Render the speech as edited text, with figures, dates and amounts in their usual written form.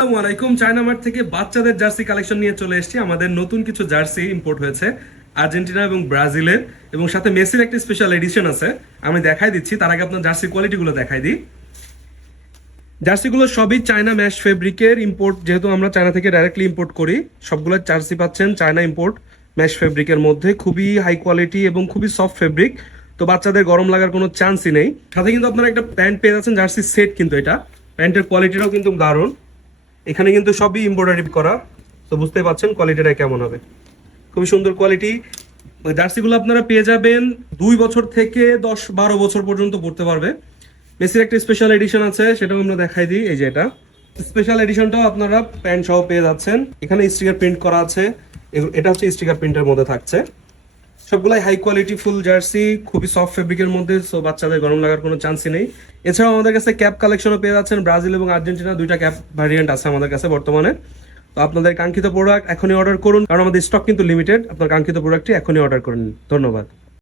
আসসালামু আলাইকুম। China mart থেকে বাচ্চাদের জার্সি কালেকশন নিয়ে চলে এসেছি। আমাদের নতুন কিছু জার্সি ইম্পোর্ট হয়েছে আর্জেন্টিনা এবং ব্রাজিলের, এবং সাথে মেসির একটা স্পেশাল এডিশন আছে। আমি দেখাই দিচ্ছি, তার আগে আপনার জার্সি কোয়ালিটিগুলো দেখাই দিই। জার্সিগুলো সবই চায়না ম্যাশ ফেব্রিকের ইম্পোর্ট, যেহেতু আমরা চায়না থেকে ডাইরেক্টলি ইম্পোর্ট করি। সবগুলো জার্সি পাচ্ছেন চায়না ইম্পোর্ট ম্যাশ ফেব্রিকের মধ্যে, খুবই হাই কোয়ালিটি এবং খুবই সফট ফেব্রিক। তো বাচ্চাদের গরম লাগার কোনো চান্সই নেই। সাথে কিন্তু আপনারা একটা প্যান্ট পেয়ে যাচ্ছেন, জার্সি সেট। কিন্তু এটা প্যান্টের কোয়ালিটিটাও কিন্তু দারুণ। এখানে কিন্তু সবই এমব্রয়ডারি করা, তো বুঝতেই পারছেন কোয়ালিটিটা কেমন হবে। খুবই সুন্দর কোয়ালিটি। জার্সিগুলো আপনারা পেয়ে যাবেন 2 বছর থেকে 10-12 বছর পর্যন্ত পড়তে পারবে। মেসির একটা স্পেশাল এডিশন আছে, সেটাও আমরা দেখাই দিই। এই যে এটা স্পেশাল এডিশনটাও আপনারা প্যান্ট সহ পেয়ে যাচ্ছেন। এখানে স্টিকার প্রিন্ট করা আছে, এটা হচ্ছে স্টিকার প্রিন্টের মধ্যে থাকছে। সবগুলাই হাই কোয়ালিটি ফুল জার্সি, খুবই সফট ফেব্রিকের মধ্যে, সো বাচ্চাদের গরম লাগার কোনো চান্সই নেই। এছাড়াও আমাদের কাছে ক্যাপ কালেকশনও পেয়ে যাচ্ছেন। ব্রাজিল এবং আর্জেন্টিনা দুইটা ক্যাপ ভ্যারিয়েন্ট আছে আমাদের কাছে বর্তমানে। তো আপনাদের কাঙ্ক্ষিত প্রোডাক্ট এখনই অর্ডার করুন, কারণ আমাদের স্টক কিন্তু লিমিটেড। আপনার কাঙ্ক্ষিত প্রোডাক্টটি এখনই অর্ডার করে নিন। ধন্যবাদ।